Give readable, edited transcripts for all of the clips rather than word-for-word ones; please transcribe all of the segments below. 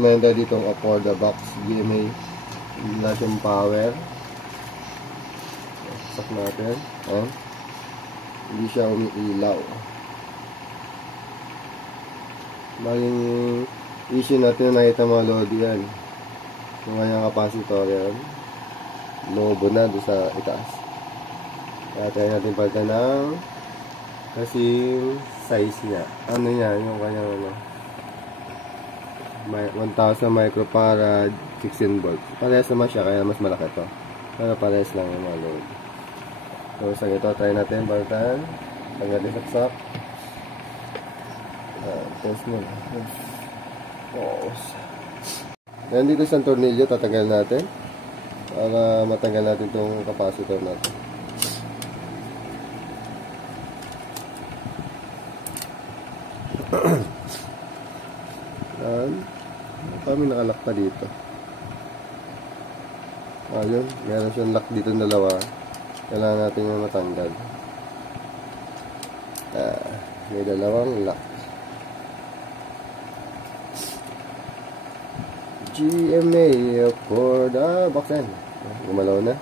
meron tayo ditong for the box GMA. Lahat yung power. Sak natin. Oh. Hindi siya umiilaw. Baging issue natin na nakita mga lodi yan. Yung kanyang capacitor yan. Lobo na doon sa itaas. Kaya tayo natin palitan ng kasing size niya. Ano niya? Yung kanyang ano, 1000 microfarad 16 volts. Parehas naman siya kaya mas malaki to. Pero parehas lang yung mga load. So sa ito try natin palitan. Pag natin saksak. Test mo na. Pause. Yan dito sa tornilyo tatagal natin. Para matanggal natin itong capacitor natin. Yan. Kami nakalak pa dito. Ayun. Meron siyang lock dito ng dalawa. Kailangan natin yung matanggal. May dalawang lock. GMA for the box end. Gumalaw na.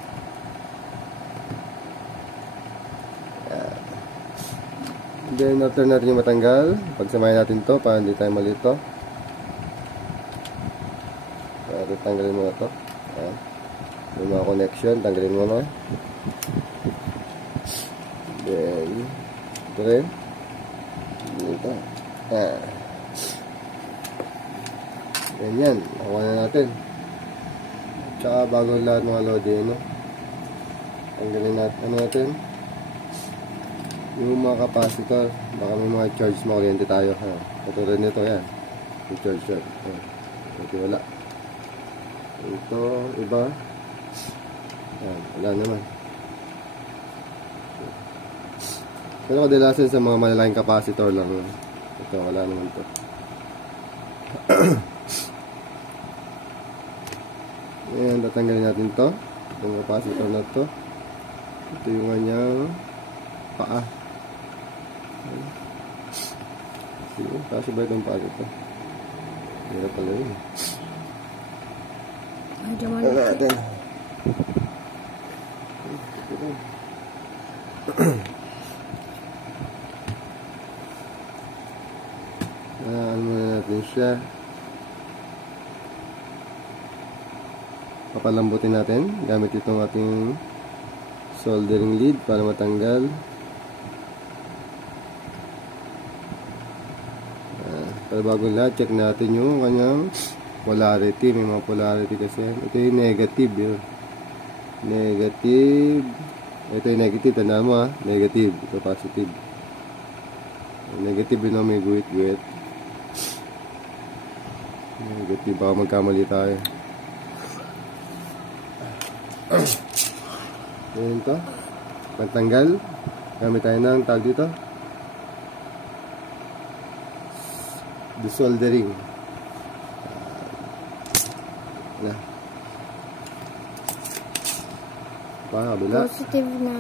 Then after natin yung matanggal, pagsamahin natin to para hindi tayo malito. Tanggalin mo na to. Yung mga connection, tanggalin mo na. Then ito rin. Dito. Ganyan, nakuha na natin. Tsaka bago lahat mga lodi, no? Tanggalin natin, ano natin? Yung mga capacitor, baka may mga charge makuryente tayo. Katulad nito, yan. Yung charge. Ito wala. Ito, iba. Yan, wala naman. Pero kadalasan sa mga malalaking capacitor lang. Ito, wala naman to. Ayan, tatanggalin natin to. Itong capacitor na to. Ito yung kanyang paa. Sige, kasi ba itong paa ito? Hirap pala yun. Ano natin? Ano muna natin siya. Papalambutin natin gamit itong ating soldering lead para matanggal. Pero bago lahat, check natin yung kanyang polarity. May mga polarity kasi. Ito yung negative yun. Negative. Ito yung negative. Tandaan mo negative. Ito positive. Negative yun may guwit-guwit. Negative. Baka magkamali tayo. Yan ito. Pagtanggal. Gamit tayo ng tag dito. Desoldering. Kabila. Positive na.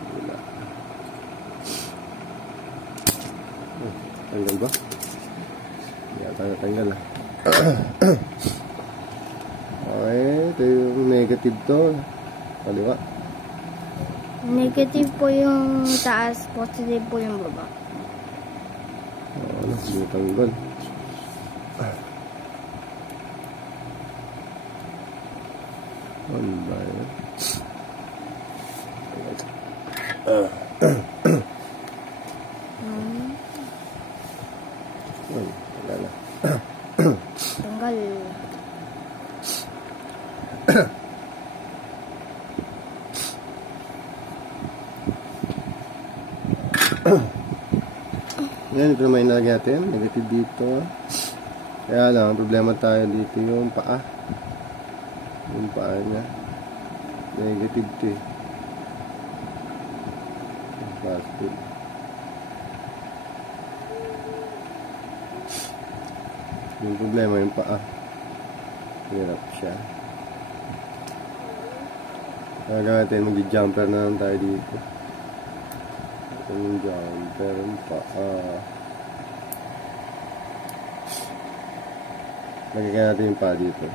Kabila. Tanggal ba? Tanggal Okay, ito yung negative to. Kaliwa. Negative po yung taas, positive po yung baba. Hindi tanggal. Ano ba yun? Wala na. Tanggal. Yan, ito naman inalagay natin. Negative dito. Kaya lang, ang problema tayo dito yung paa. Yung paa niya. Negative to eh. Positive. Yung problema yung paa. Hirap siya. Kaya natin mag-jumper na lang tayo dito. Yung dyan, pero pa, lagyan natin yung pa dito.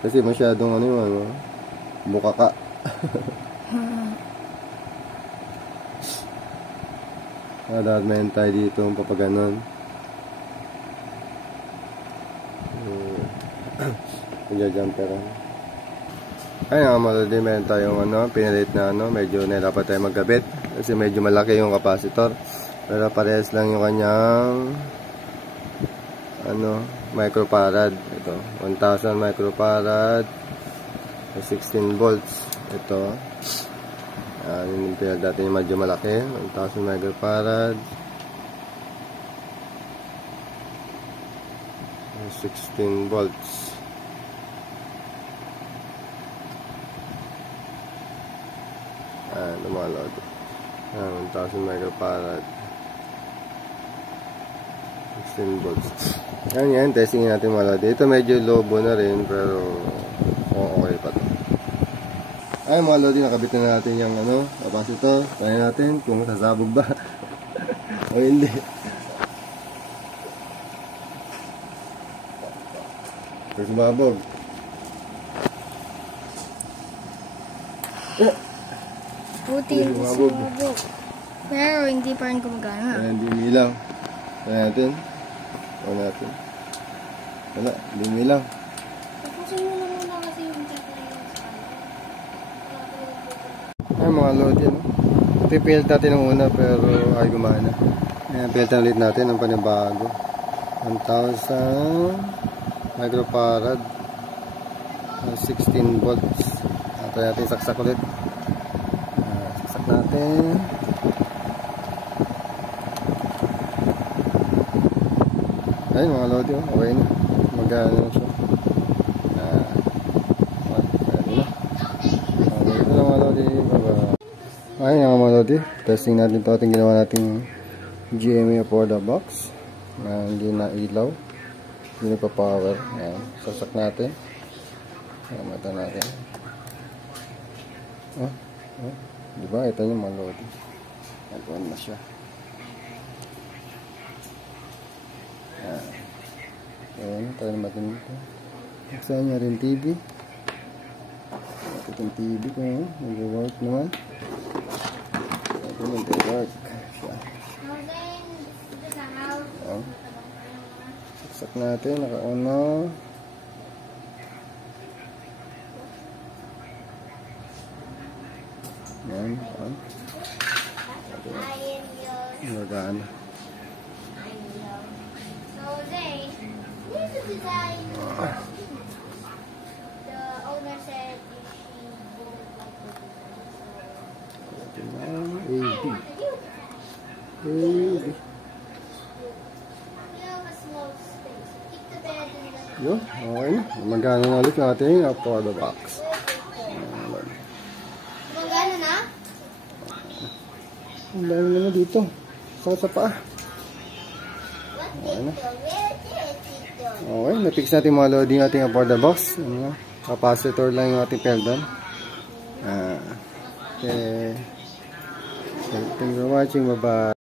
Kasi masyadong ano yung ano, bukaka. Dapat meron tayo dito ang papaganon. Pagja-jumperan. Ayun nga mga lodi, meron tayong ano, pinalit na ano, medyo nahirapan tayo magkabit kasi medyo malaki yung capacitor. Pero parehas lang yung kanyang ano, microfarad. Ito, 1000 microfarad, 16 volts. Ito, yung pinag natin yung medyo malaki, 1000 microfarad, 16 volts. Lumalod. 1000 microfarad, 16 volts. Yan, testing natin mga lodi. Ito medyo lobo na rin, pero okay pa to. Ay mga lodi, nakabit na natin yung ano, capacitor. Try natin kung sasabog ba o hindi. Kung sumabog, Buti hindi sumabog. Pero hindi pa rin gumagana. hindi umilaw. Try natin. O natin. Wala, hindi umilaw. Tapusin mo na muna kasi yung check na yun sa Ay mga lodi, ano? Pipilt natin ang una pero ay gumana. Ayan, pilt ulit natin ang panibago. 1000 microfarad, 16 volts. Try natin saksak ulit. Saksak natin. Ay mga lodi, okay na. Magana na siya. Okay na. Okay, ito na mga lodi. Bye-bye. Ay mga lodi, testing natin ito. Ating ginawa natin GMA for the box. Hindi na ilaw. Hindi na pa-power. Ayan, sasak natin. Ayan, mata natin. Diba? Ito yung mga lodi. Nag-on na siya. Ayan, tayo naman ito. Buksan niya rin TV. Ito yung TV ko. Nag-work naman. Ito nag-work siya. Ayan. Saksak natin. Naka-on na. Ayan. Magana. design. The owner said she wouldn't like the design. You have a small space. Keep the bed in the... Yun, okay na. Magana na ulit yung ating for the box. Magana na? Ang dami naman dito. Sa paa. Okay na. Okay, na-fix natin mga loading ating for the box. Capacitor lang yung ating peldan. Okay. Thank you for watching. Bye-bye.